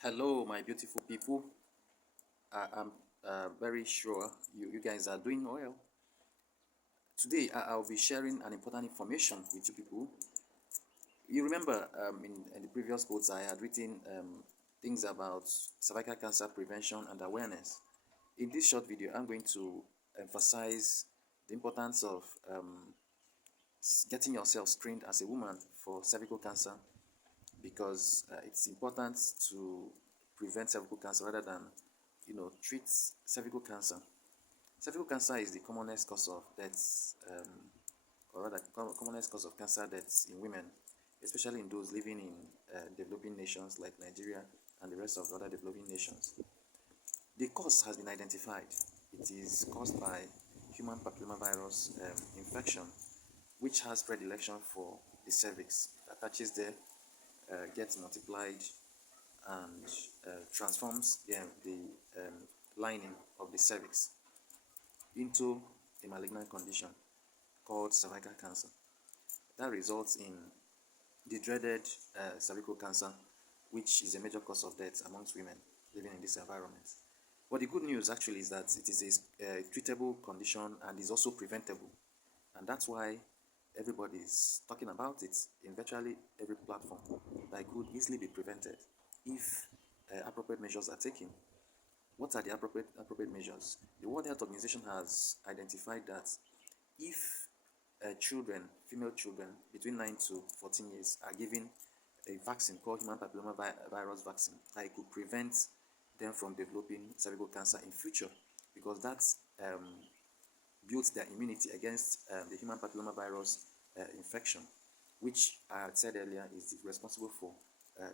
Hello, my beautiful people. I'm very sure you guys are doing well. Today, I'll be sharing an important information with you people. You remember in the previous posts, I had written things about cervical cancer prevention and awareness. In this short video, I'm going to emphasize the importance of getting yourself screened as a woman for cervical cancer because it's important to prevent cervical cancer rather than treat cervical cancer. Cervical cancer is the commonest cause of deaths, or rather commonest cause of cancer deaths in women, especially in those living in developing nations like Nigeria and the rest of the other developing nations. The cause has been identified. It is caused by human papillomavirus infection, which has predilection for the cervix. It attaches there, gets multiplied, and transforms the lining of the cervix into a malignant condition called cervical cancer. That results in the dreaded cervical cancer, which is a major cause of death amongst women living in this environment. But the good news actually is that it is a treatable condition and is also preventable. And that's why everybody is talking about it in virtually every platform, that it could easily be prevented if appropriate measures are taken. What are the appropriate measures? The World Health Organization has identified that if children, female children between 9 to 14 years are given a vaccine called human papillomavirus vaccine, that it could prevent them from developing cervical cancer in future, because that builds their immunity against the human papillomavirus infection, which I had said earlier is responsible for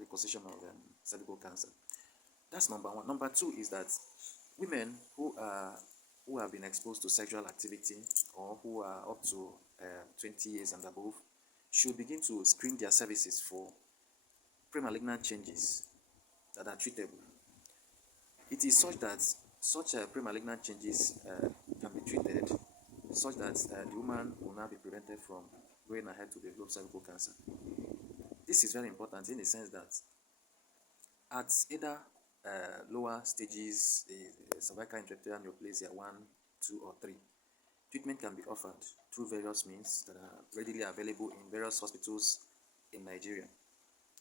the causation of cervical cancer. That's number one. Number two is that women who have been exposed to sexual activity or who are up to 20 years and above should begin to screen their cervices for premalignant changes that are treatable. It is such that such premalignant changes can be treated such that the woman will now be prevented from going ahead to develop cervical cancer. This is very important in the sense that at either lower stages, cervical intraepithelial neoplasia 1, 2, or 3, treatment can be offered through various means that are readily available in various hospitals in Nigeria,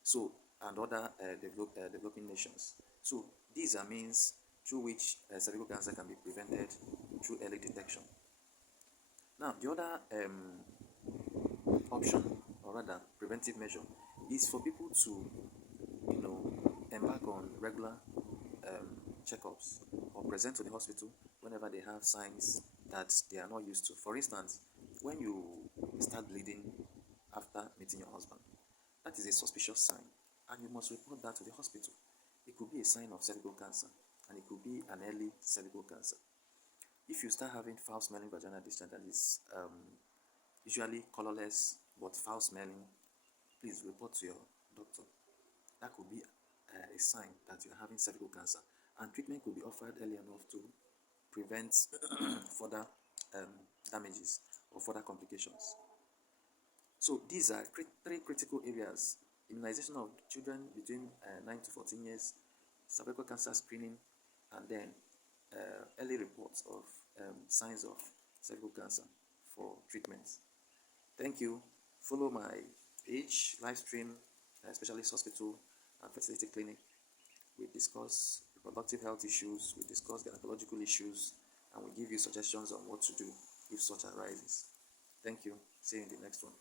so and other developing nations. So these are means through which cervical cancer can be prevented through early detection. Now, the other option, or rather preventive measure, is for people to embark on regular checkups or present to the hospital whenever they have signs that they are not used to. For instance, when you start bleeding after meeting your husband, that is a suspicious sign, and you must report that to the hospital. It could be a sign of cervical cancer, and it could be an early cervical cancer. If you start having foul smelling vaginal discharge that is usually colorless but foul smelling, please report to your doctor. That could be a sign that you're having cervical cancer, and treatment could be offered early enough to prevent further damages or further complications. So these are three critical areas: immunization of children between 9 to 14 years, cervical cancer screening, and then early reports of signs of cervical cancer for treatments. Thank you. Follow my page, live stream, Specialist Hospital and Fertility Clinic. We discuss reproductive health issues, we discuss gynecological issues, and we give you suggestions on what to do if such arises. Thank you. See you in the next one.